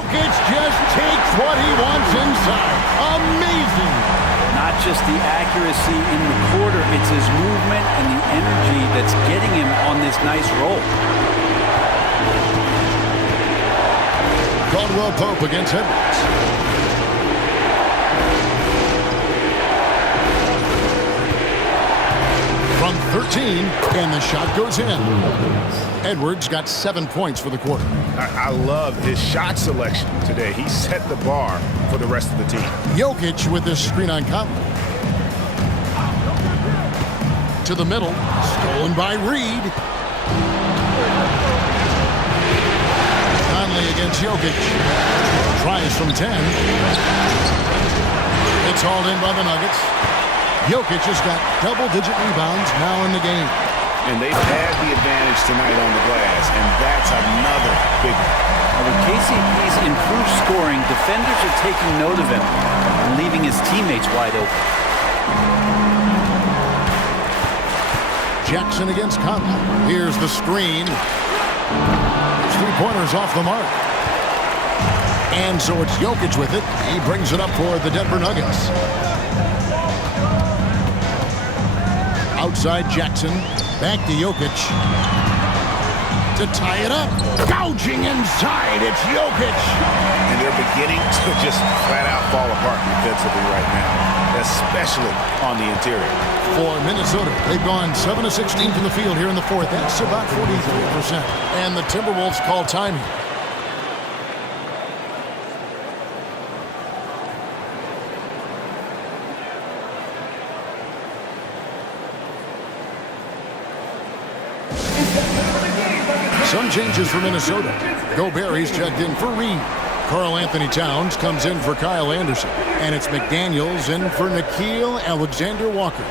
Jokic just takes what he wants inside. Amazing. Not just the accuracy in the quarter, it's his movement and the energy that's getting him on this nice roll. Caldwell Pope against Edwards. From 13, and the shot goes in. Edwards got 7 points for the quarter. I love his shot selection today. He set the bar for the rest of the team. Jokic with this screen on Conley. To the middle, stolen by Reed. Conley against Jokic. Tries from 10. It's hauled in by the Nuggets. Jokic has got double-digit rebounds now in the game. And they've had the advantage tonight on the glass, and that's another big one. With KCP's improved scoring, defenders are taking note of him and leaving his teammates wide open. Jackson against Conley. Here's the screen. Three-pointers off the mark. And so it's Jokic with it. He brings it up for the Denver Nuggets. Outside Jackson. Back to Jokic. To tie it up. Gouging inside. It's Jokic. And they're beginning to just flat-out fall apart defensively right now, especially on the interior. For Minnesota, they've gone 7 of 16 from the field here in the fourth. That's about 43%. And the Timberwolves call time here. Some changes for Minnesota. Gobert's checked in for Reed. Karl Anthony Towns comes in for Kyle Anderson. And it's McDaniels in for Nickeil Alexander-Walker.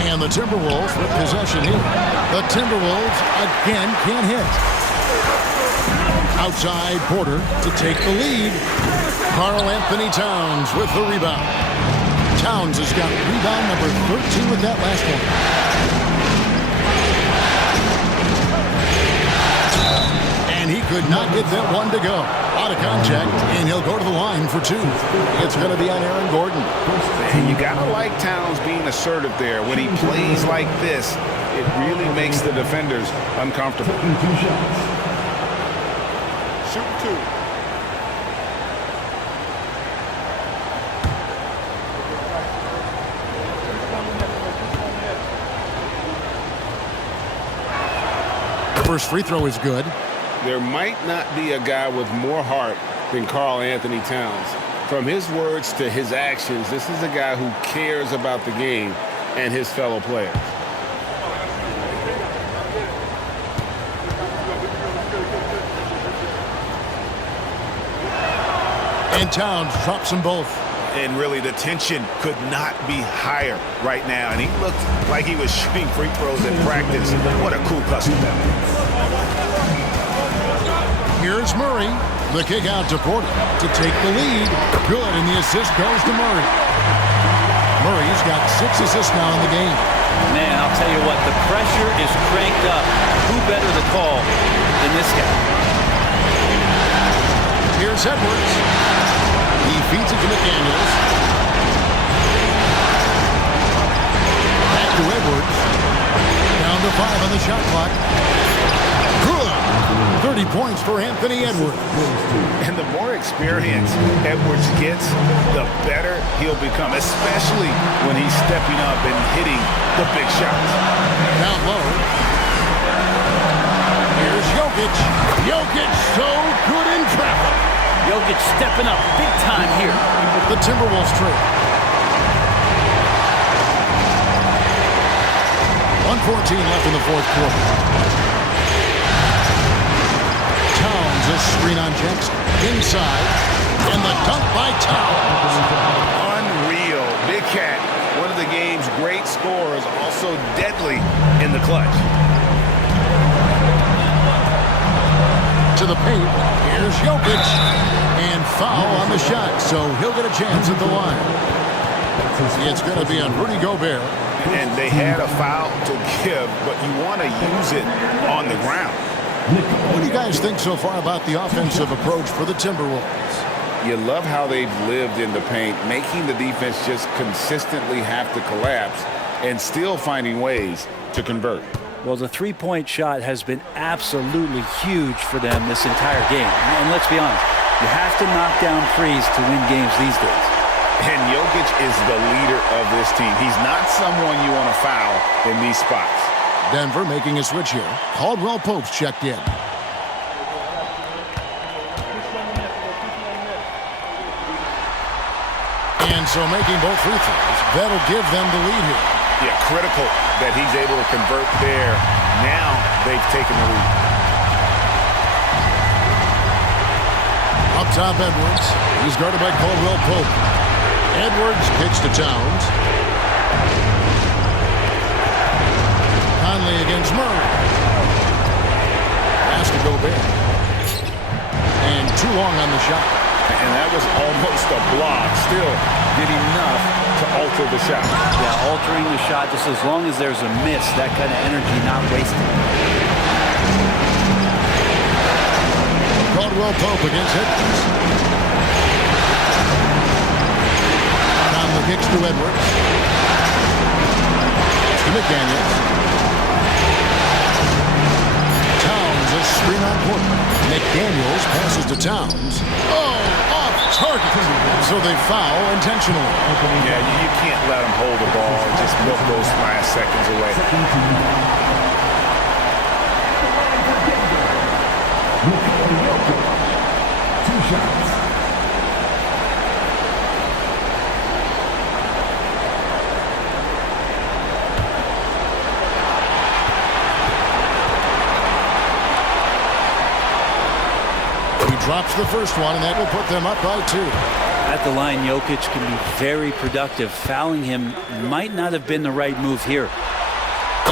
And the Timberwolves with possession here. The Timberwolves again can't hit. Outside Porter to take the lead. Karl Anthony Towns with the rebound. Towns has got rebound number 13 with that last one. And he could not get that one to go. Out of contact, and he'll go to the line for two. It's going to be on Aaron Gordon. And you got to like Towns being assertive there. When he plays like this, it really makes the defenders uncomfortable. Shoot two. First free throw is good. There might not be a guy with more heart than Karl Anthony Towns. From his words to his actions, this is a guy who cares about the game and his fellow players. And Towns drops them both. And really, the tension could not be higher right now. And he looked like he was shooting free throws in practice. What a cool customer. Here's Murray. The kick out to Porter to take the lead. Good, and the assist goes to Murray. Murray's got 6 assists now in the game. Man, I'll tell you what, the pressure is cranked up. Who better to call than this guy? Here's Edwards. He feeds it to McDaniels. Back to Edwards. Down to 5 on the shot clock. Good. 30 points for Anthony Edwards. And the more experience Edwards gets, the better he'll become, especially when he's stepping up and hitting the big shots. Down low. Here's Jokic. Jokic so good in traffic. Jokic stepping up big time here. The Timberwolves trail. 1:14 left in the fourth quarter. Towns a screen on Jackson. Inside. And Dunk by Towns. Unreal. Big Cat, one of the game's great scorers, also deadly in the clutch. To the paint. Here's Jokic. And foul on the shot, so he'll get a chance at the line. It's going to be on Rudy Gobert. And they had a foul to give, but you want to use it on the ground. What do you guys think so far about the offensive approach for the Timberwolves? You love how they've lived in the paint, making the defense just consistently have to collapse and still finding ways to convert. Well, the three-point shot has been absolutely huge for them this entire game. And let's be honest, you have to knock down threes to win games these days. And Jokic is the leader of this team. He's not someone you want to foul in these spots. Denver making a switch here. Caldwell Pope's checked in. And so making both free throws, that'll give them the lead here. Yeah, critical that he's able to convert there. Now they've taken the lead. Up top, Edwards. He's guarded by Caldwell Pope. Edwards kicks to Towns. Conley against Murray. Pass to Gobert. And too long on the shot. And that was almost a block. Still did enough to alter the shot. Yeah, altering the shot just as long as there's a miss, that kind of energy not wasted. Caldwell Pope against Edwards. Conley kicks to Edwards. To McDaniels. Towns a screen on court. McDaniels passes to Towns. Oh, off target. So they foul intentionally. Yeah, you can't let them hold the ball and just milk those last seconds away. Two shots. Drops the first one, and that will put them up by 2. At the line, Jokic can be very productive. Fouling him might not have been the right move here.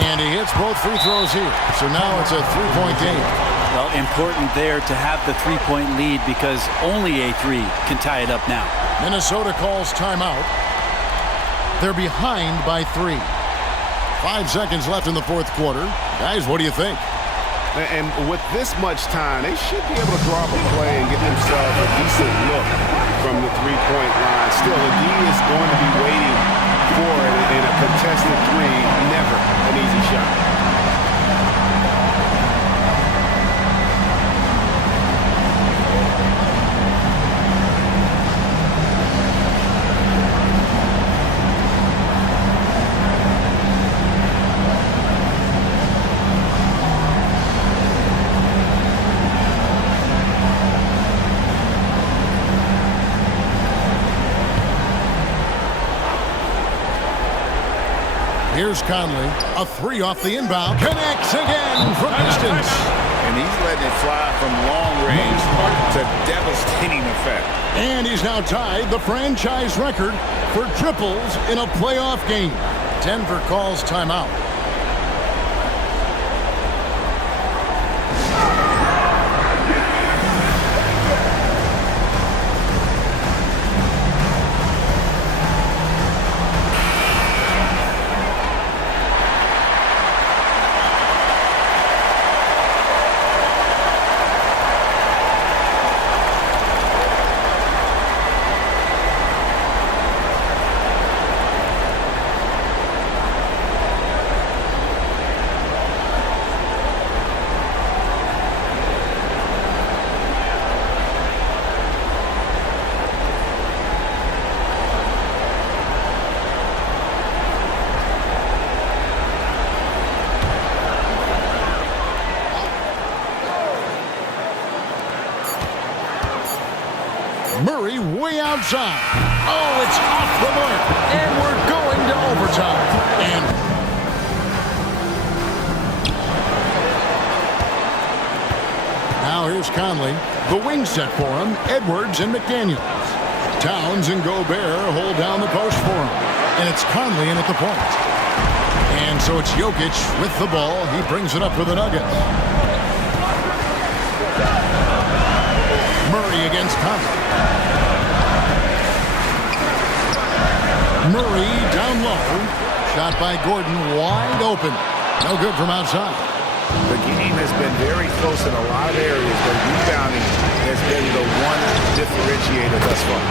And he hits both free throws here. So now it's a three-point game. Well, important there to have the three-point lead because only a three can tie it up now. Minnesota calls timeout. They're behind by 3. 5 seconds left in the fourth quarter. Guys, what do you think? And with this much time, they should be able to draw up a play and get themselves a decent look from the three-point line. Still, the D is going to be waiting for it in a contested three. Never an easy shot. Here's Conley. A 3 off the inbound. Connects again from distance. And he's letting it fly from long range to devastating effect. And he's now tied the franchise record for triples in a playoff game. Denver calls timeout. Murray way outside. Oh, it's off the mark. And we're going to overtime. And now here's Conley. The wing set for him. Edwards and McDaniels. Towns and Gobert hold down the post for him. And it's Conley in at the point. And so it's Jokic with the ball. He brings it up for the Nuggets. Murray against Conley. Murray down low. Shot by Gordon, wide open. No good from outside. The game has been very close in a lot of areas, but rebounding has been the one differentiator thus far.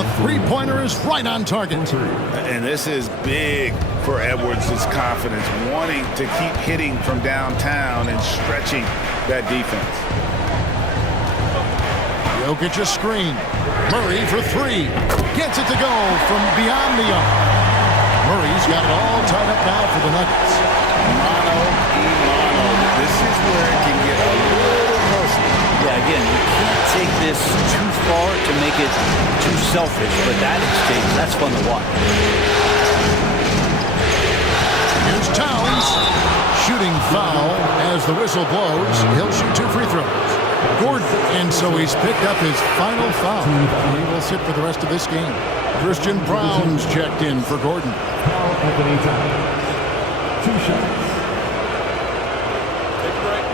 A three-pointer is right on target. And this is big for Edwards' confidence, wanting to keep hitting from downtown and stretching that defense. Jokic a screen. Murray for three. Gets it to go from beyond the arc. Murray's got it all tied up now for the Nuggets. Mano. This is where it can get a little personal. Yeah, again, you can't take this too far to make it too selfish, but that exchange, that's fun to watch. Here's Towns. Shooting foul as the whistle blows. He'll shoot 2 free throws. Gordon, and so he's picked up his final foul. He will sit for the rest of this game. Christian Brown's checked in for Gordon. Opening time. 2 shots. Take a break.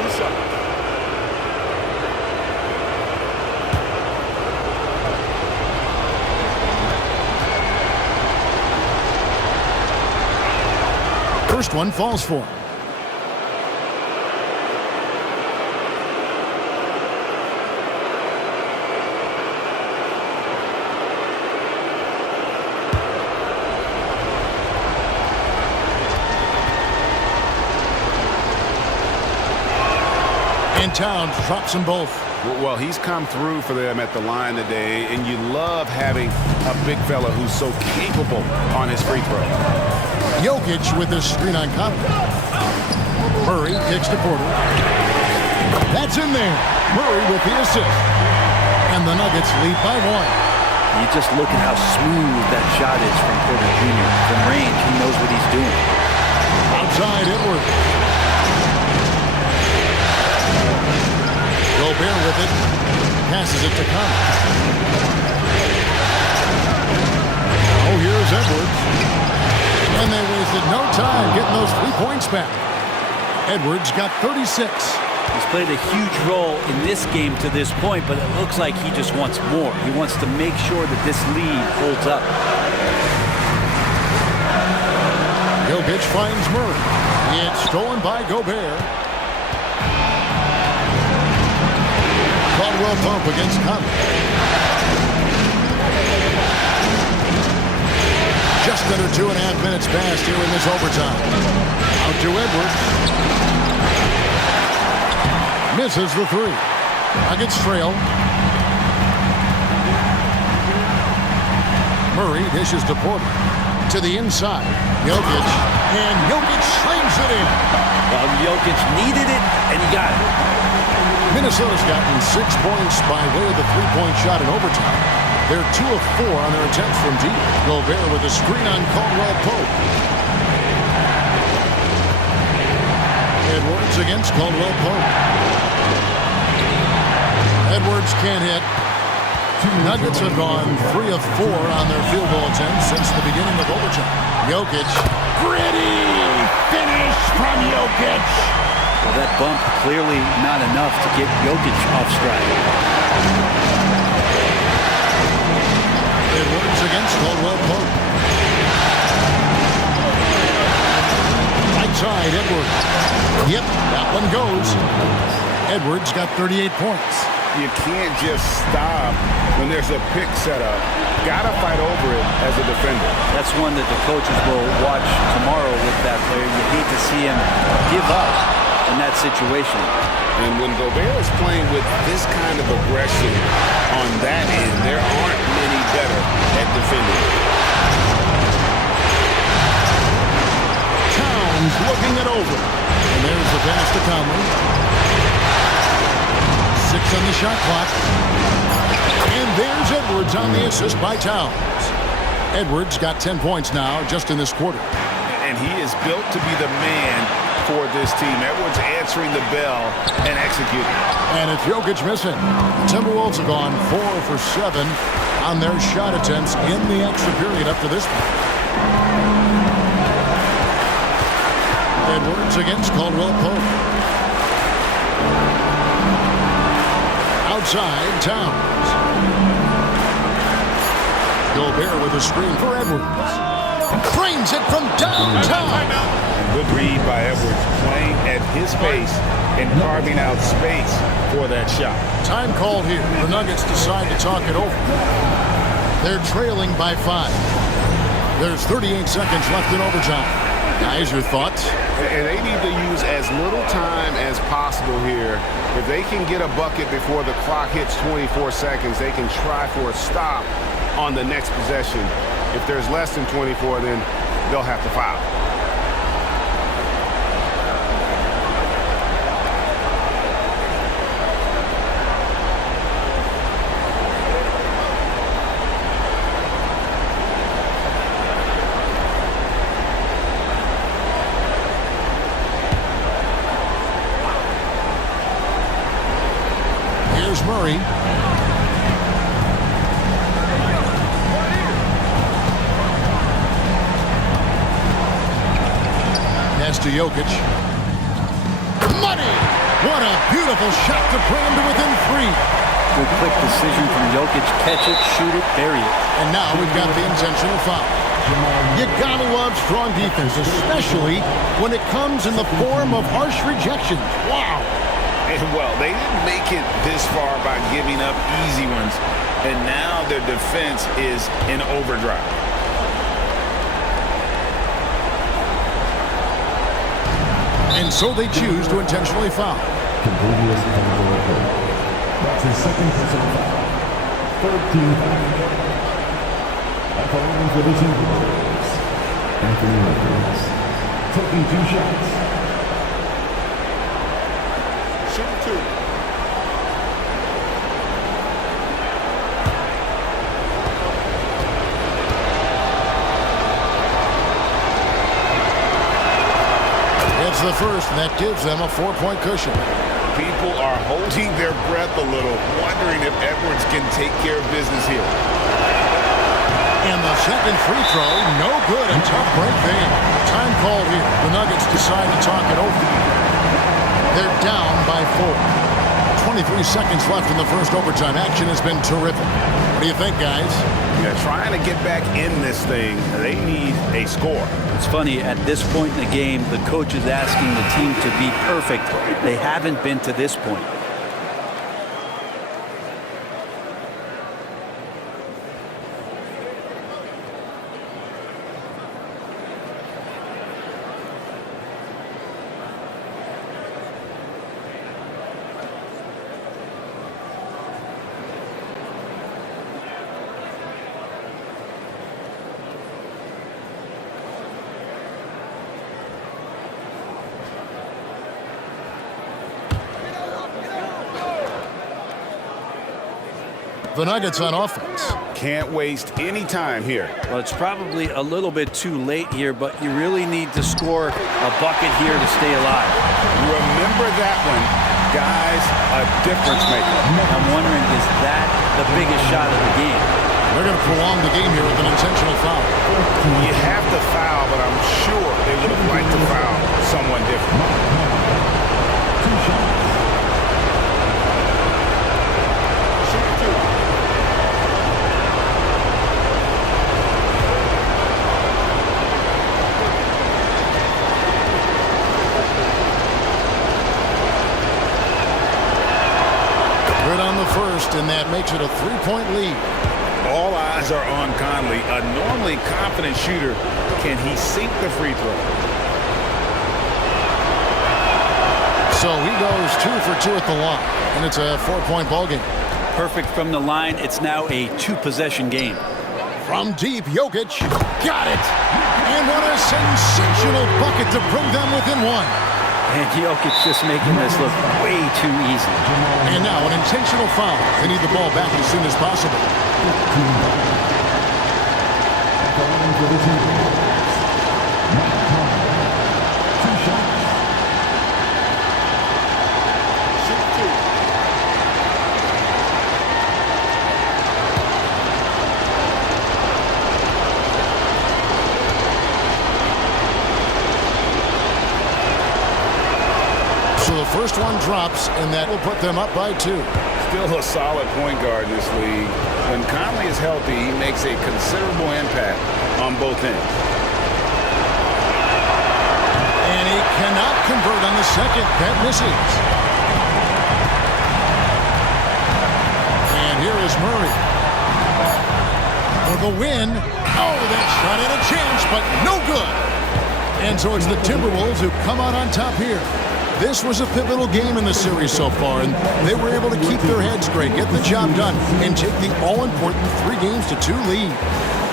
2 seconds. First one falls for him. And Towns drops them both. Well, he's come through for them at the line today, and you love having a big fella who's so capable on his free throw. Jokic with this screen on Conley. Murray kicks to Porter. That's in there. Murray with the assist. And the Nuggets lead by 1. You just look at how smooth that shot is from Porter Jr. From range, he knows what he's doing. Outside Edwards. Gobert with it. Passes it to Conley. Oh, here's Edwards. And they wasted no time getting those 3 points back. Edwards got 36. He's played a huge role in this game to this point, but it looks like he just wants more. He wants to make sure that this lead holds up. Jokic finds Murray. It's stolen by Gobert. Caldwell Pope against Conley. Just under 2.5 minutes passed here in this overtime. Out to Edwards. Misses the 3. Nuggets trail. Murray dishes to Porter. To the inside. Jokic. And Jokic slings it in. Well, Jokic needed it, and he got it. Minnesota's gotten 6 points by way of the 3-point shot in overtime. They're 2 of 4 on their attempts from deep. Gobert with a screen on Caldwell Pope. Edwards against Caldwell Pope. Edwards can't hit. Nuggets have gone 3 of 4 on their field goal attempts since the beginning of overtime. Jokic. Gritty finish from Jokic. Well, that bump clearly not enough to get Jokic off stride. Edwards against Caldwell Pope. Right side, Edwards. Yep, that one goes. Edwards got 38 points. You can't just stop when there's a pick set up. Got to fight over it as a defender. That's one that the coaches will watch tomorrow with that player. You hate to see him give up in that situation. And when Gobert is playing with this kind of aggression on that end, there aren't many better at defending. Towns looking it over. And there's the pass to Conley. 6 on the shot clock. And there's Edwards on the assist by Towns. Edwards got 10 points now just in this quarter. And he is built to be the man for this team. Edwards answering the bell and executing. And it's Jokic missing. The Timberwolves have gone 4 for 7 on their shot attempts in the extra period up to this point. Edwards against Caldwell Pope. Outside, Towns. Gobert with a screen for Edwards. Cranes it from downtown. Good read by Edwards, playing at his pace and carving out space for that shot. Time called here. The Nuggets decide to talk it over. They're trailing by 5. There's 38 seconds left in overtime. Guys, your thoughts? And they need to use as little time as possible here. If they can get a bucket before the clock hits 24 seconds, they can try for a stop on the next possession. If there's less than 24, then they'll have to foul. Here's Murray. Pass to Jokic. Money! What a beautiful shot to bring him to within 3. Good quick decision from Jokic. Catch it, shoot it, bury it. And now we've got the intentional foul. You gotta love strong defense, especially when it comes in the form of harsh rejections. Wow! And well, they didn't make it this far by giving up easy ones. And now their defense is in overdrive. And so they choose to intentionally foul. That's his second personal foul. Third team foul. Fouling for the Timberwolves. Anthony Edwards taking 2 shots. Shoot 2. It's the first, and that gives them a 4-point cushion. People are holding their breath a little, wondering if Edwards can take care of business here. And the second free throw, no good. A tough break there. Time called here. The Nuggets decide to talk it over. They're down by 4. 23 seconds left in the first overtime. Action has been terrific. What do you think, guys? Yeah, trying to get back in this thing, they need a score. It's funny, at this point in the game, the coach is asking the team to be perfect. They haven't been to this point. The Nuggets on offense. Can't waste any time here. Well, it's probably a little bit too late here, but you really need to score a bucket here to stay alive. Remember that one, guys, a difference maker. I'm wondering, is that the biggest shot of the game? They're going to prolong the game here with an intentional foul. You have to foul, but I'm sure they would have liked to foul someone different. 2 shots. Good on the first, and that makes it a 3-point lead. All eyes are on Conley, a normally confident shooter. Can he sink the free throw? So he goes 2 for 2 at the line, and it's a 4-point ball game. Perfect from the line. It's now a 2-possession game. From deep, Jokic got it. And what a sensational bucket to bring them within 1. And Jokic just making this look way too easy. And now an intentional foul. They need the ball back as soon as possible. Fouling for the Timberwolves. 2 shots. first one drops, and that will put them up by 2. Still a solid point guard in this league. When Conley is healthy, he makes a considerable impact on both ends. And he cannot convert on the second. That misses. And here is Murray. For the win. Oh, that shot had a chance, but no good. And so it's the Timberwolves who come out on top here. This was a pivotal game in the series so far, and they were able to keep their heads straight, get the job done, and take the all-important 3-2 lead.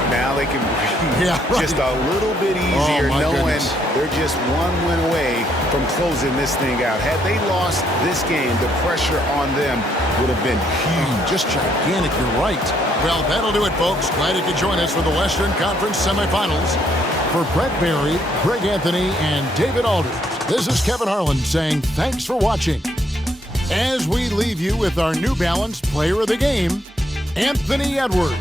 Now they can breathe just a little bit easier, knowing they're just one win away from closing this thing out. Had they lost this game, the pressure on them would have been huge. Just gigantic, you're right. Well, that'll do it, folks. Glad you could join us for the Western Conference semifinals. For Brett Barry, Greg Anthony, and David Aldridge, this is Kevin Harlan saying thanks for watching. As we leave you with our New Balance Player of the Game, Anthony Edwards.